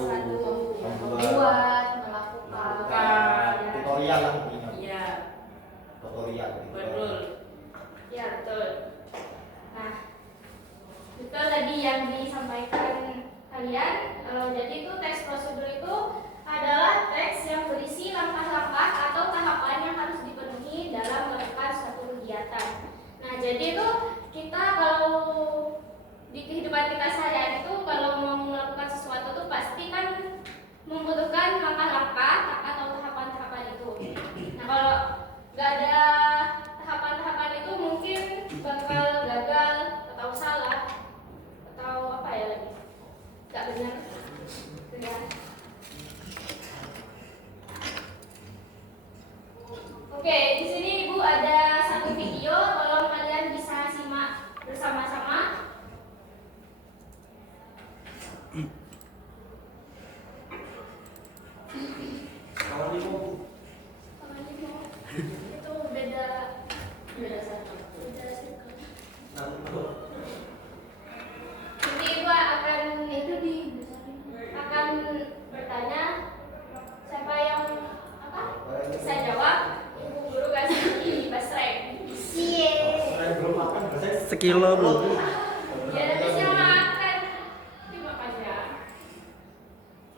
membuat, melakukan, tutorial lah intinya. Iya. Tutorial. Betul. Ya betul. Nah, betul tadi yang disampaikan kalian. Jadi itu teks prosedur itu adalah teks yang berisi langkah-langkah atau tahapan yang harus dipenuhi dalam melakukan suatu kegiatan. Nah, jadi itu kita kalau di kehidupan kita sehari-hari itu kalau mau melakukan sesuatu tuh pasti kan membutuhkan langkah-langkah atau tahapan-tahapan itu. Nah, kalau nggak ada tahapan-tahapan itu mungkin bakal gagal atau salah atau apa ya lagi nggak benar. Ya. Oke, di sini Ibu ada satu video, tolong kalian bisa simak bersama-sama. Kawan Ibu. Itu beda satu. Nanti Ibu akan bertanya siapa yang bisa jawab. Ibu guru kasih basreng. Belum makan Sekilo belum. Ya nanti saya makan. Terima kasih ya.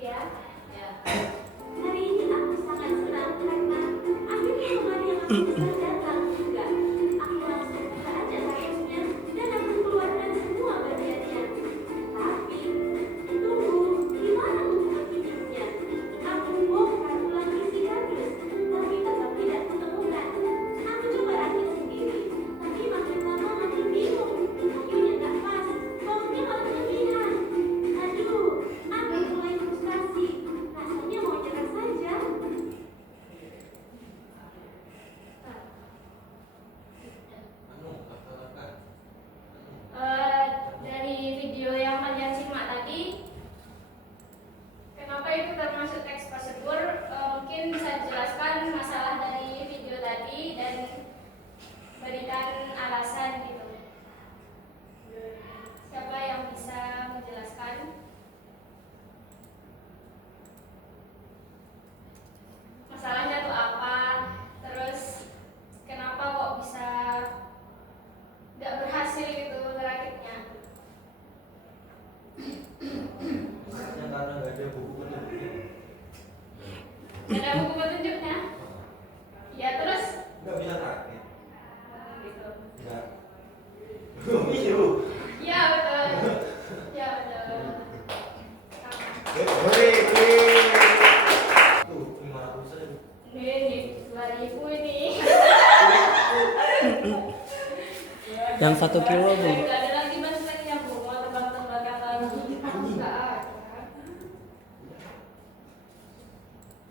Ya. Hari ini aku sangat senang karena akhirnya kemarin yang aku bisa datang juga. Aku langsung buka aja kaosnya dan aku keluarkan semua bagiannya. Tapi tunggu, gimana untuk aktivitasnya? Aku bongkar ulang isi kardus, tapi tetap tidak kutemukan. Aku coba rakit sendiri, tapi makin lama makin bingung. Kayunya nggak pas, bautnya malah kelebihan. Aduh, aku mulai frustasi. Rasanya mau nyerah saja. Dari video yang kalian simak tadi, kenapa itu termasuk teks prosedur? Mungkin bisa dijelaskan masalah dari video tadi dan berikan alasan gitu. Siapa yang bisa menjelaskan? Masalahnya tuh apa? Terus kenapa kok bisa nggak berhasil gitu ngerakitnya? karena nggak ada buku petunjuknya. Ada buku petunjuknya? Ya terus Nggak bisa rakit. gitu. Nggak. Iya. Ya betul. Ya betul. Hore. Tuh 500 aja. Ini 2.000 ini. Yang 1 kilo belum. Nggak ada lagi basrengnya Bu, mau tebak-tebakan lagi. Nggak ada.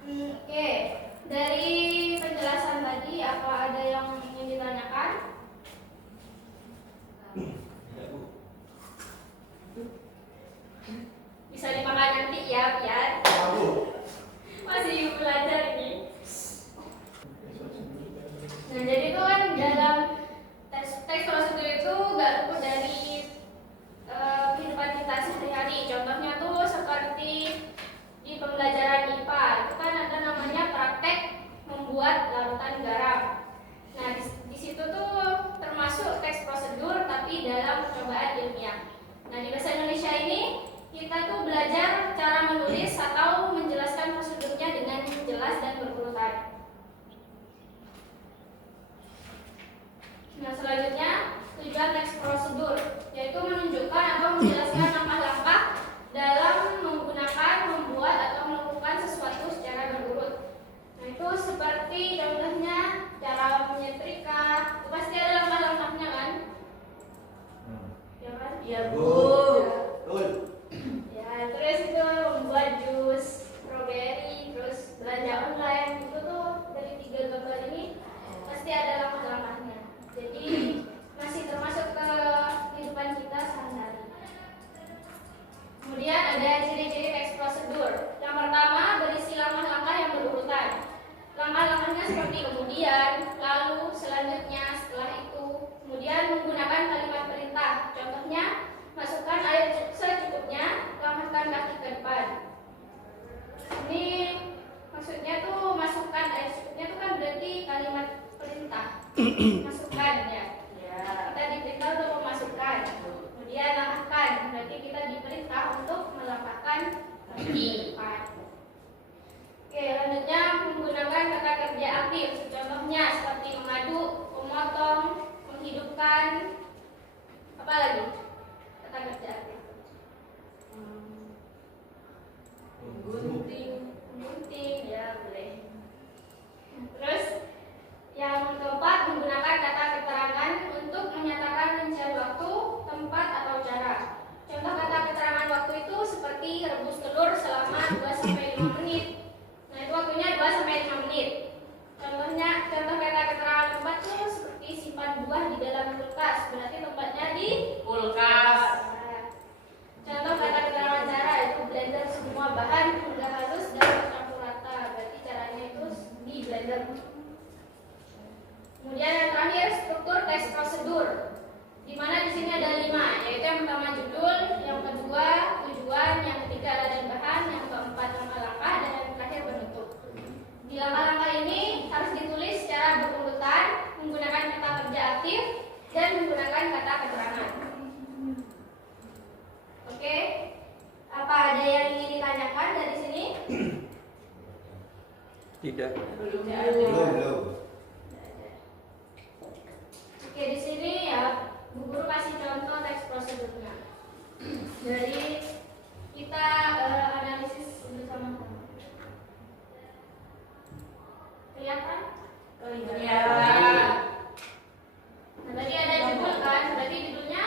Oke, dari penjelasan tadi apa ada yang ingin ditanyakan? Tidak, Bu. Bisa dimakan nanti ya, biar Bu. masih belajar ini. Nah, jadi itu kan dalam teks prosedur itu nggak luput dari kehidupan kita sehari-hari. Contohnya tuh seperti di pembelajaran IPA itu kan ada namanya praktek membuat larutan garam. Nah, di situ tuh termasuk teks prosedur tapi dalam percobaan ilmiah. Nah, di bahasa Indonesia ini kita tuh belajar cara menulis atau menjelaskan prosedurnya dengan jelas dan berurutan. Nah, selanjutnya tujuan teks prosedur yaitu menunjukkan atau menjelaskan langkah-langkah dalam menggunakan, membuat atau melakukan sesuatu secara berurut. Nah, itu seperti contohnya cara menyetrika, itu pasti ada langkah-langkahnya kan? Ya kan? Iya, Bu. Betul. Ya, terus itu membuat jus strawberry, terus belanja online, itu tuh dari 3 gambar ini pasti ada langkah-langkahnya. Jadi masih termasuk ke kehidupan kita sehari-hari. Kemudian ada ciri-ciri teks prosedur. Yang pertama berisi langkah-langkah yang berurutan. Langkah-langkahnya seperti kemudian, lalu, selanjutnya, setelah itu. Kemudian menggunakan kalimat perintah. Contohnya, masukkan air secukupnya, langkahkan kaki ke depan. bagi 4. Oke, lanjutnya menggunakan kata kerja aktif. Contohnya seperti mengaduk, memotong, menghidupkan. Apa lagi? Kata kerja aktif. Menggunting, ya boleh. Terus yang keempat, menggunakan kata keterangan untuk menyatakan rincian waktu, tempat, atau cara. Contoh kata keterangan waktu itu seperti rebus telur selama 2-5 menit. Nah, itu waktunya 2-5 menit. Contoh kata keterangan tempat itu seperti simpan buah di dalam kulkas, berarti tempatnya di Kulkas. Nah, contoh kata keterangan cara itu blender semua bahan hingga halus dan tercampur rata, berarti caranya itu di blender. Kemudian yang terakhir, struktur teks prosedur, di mana di sini ada 5, yaitu yang pertama judul, yang kedua tujuan, yang ketiga ladan bahan, yang keempat langkah-langkah, dan yang terakhir penutup. Di langkah-langkah ini harus ditulis secara berurutan, menggunakan kata kerja aktif dan menggunakan kata keterangan. Oke, apa ada yang ingin ditanyakan dari sini? Tidak. Belum. Oke, di sini ya Bu Guru kasih contoh teks prosedurnya. Jadi kita analisis bersama-sama. Kelihatan? Kelihatan. Nah, tadi ada judul kan? Berarti judulnya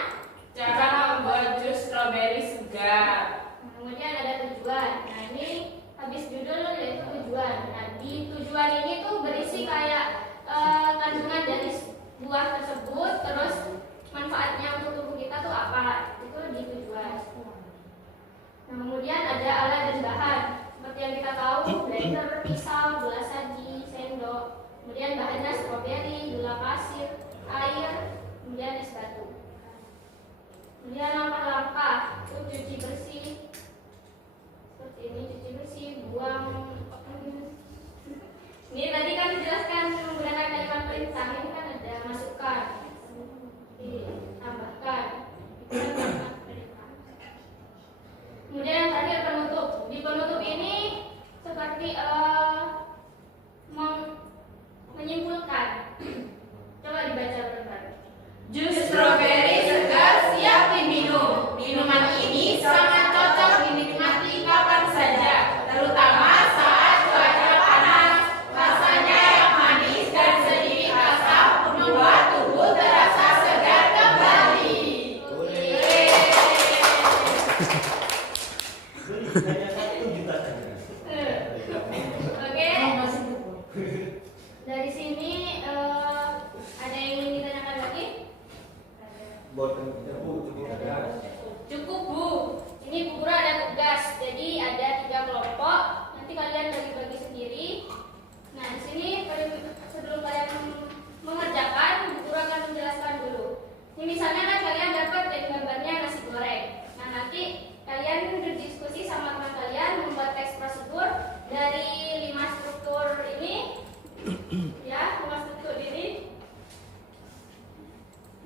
Cara membuat jus stroberi segar. kemudian ada tujuan. Nah, ini habis judul yaitu tujuan. Nah, di tujuan ini tuh berisi kayak kandungan dari buah tersebut, terus manfaatnya untuk tubuh kita tuh apa? Itu di tujuan. Nah, kemudian ada alat dan bahan. Seperti yang kita tahu, blender, pisau, gelas saji, sendok. Kemudian bahannya stroberi, gula pasir, air, kemudian es batu. Kemudian langkah-langkah itu cuci bersih. Seperti ini, cuci bersih, buang. Ini tadi kan dijelaskan menggunakan kalimat perintah, ini kan ada masukkan, ditambahkan. Kemudian yang terakhir penutup. Di penutup ini seperti menyimpulkan. Coba dibaca benar. Jus stroberi segar siap diminum. Minuman ini sangat cocok dinikmati kapan saja, terutama saat cuaca panas. Rasanya yang manis dan sedikit asam membuat tubuh terasa segar kembali. Hanya 1 juta saja. Oke. Dari sini ada yang ingin ditanyakan lagi? Buat kita cukup ada. Cukup Bu. Ini Bu Guru ada tugas. Jadi ada 3 kelompok. Nanti kalian bagi-bagi sendiri. Nah, di sini sebelum kalian mengerjakan, Bu Guru akan menjelaskan dulu. Ini misalnya kan kalian dapat dari gambarnya nasi goreng. Nah, nanti kalian berdiskusi sama teman kalian membuat teks prosedur dari 5 struktur ini. Ya, 5 struktur ini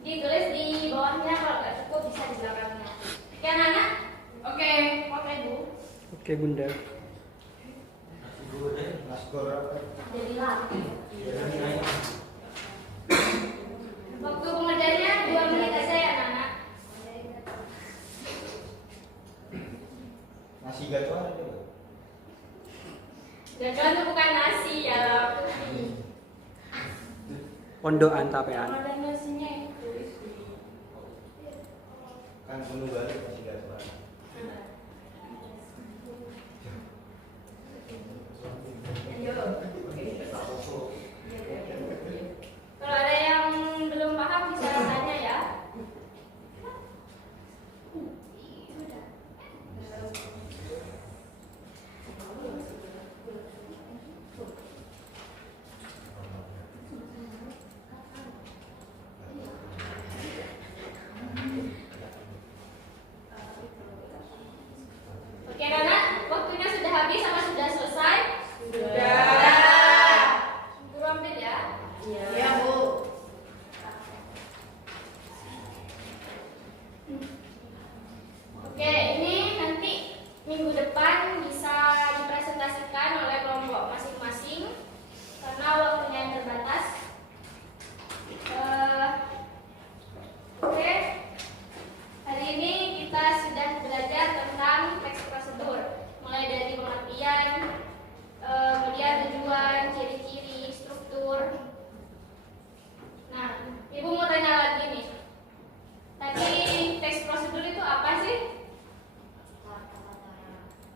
ditulis di bawahnya, kalau nggak cukup bisa di belakangnya. Oke anak-anak? Oke. Oke Bu. Oke Bunda. Nasi goreng, nasi goreng. Jadi lama. Iya. Waktu pengerjaannya 2 menit aja ya anak-anak. Nasi gacoan itu. Gacoan itu bukan nasi ya. Pondokan tapean. Ada nasinya itu isi. Kan penuh balik nasi gacoan. Kalau ada yang belum paham bisa tanya ya. kalian bisa dipresentasikan oleh kelompok masing-masing karena waktunya yang terbatas. Oke, hari ini kita sudah belajar tentang teks prosedur, mulai dari pengertian, kemudian tujuan, ciri-ciri, struktur. Nah, Ibu mau tanya lagi nih. Tadi teks prosedur itu apa sih?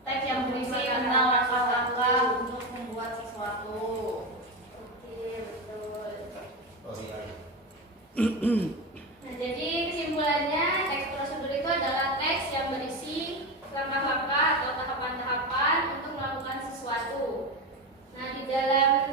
Teks yang berisi tentang langkah-langkah untuk membuat sesuatu. Oke, betul. Oh iya. Nah, jadi kesimpulannya teks prosedur itu adalah teks yang berisi langkah-langkah atau tahapan-tahapan untuk melakukan sesuatu. Nah, di dalam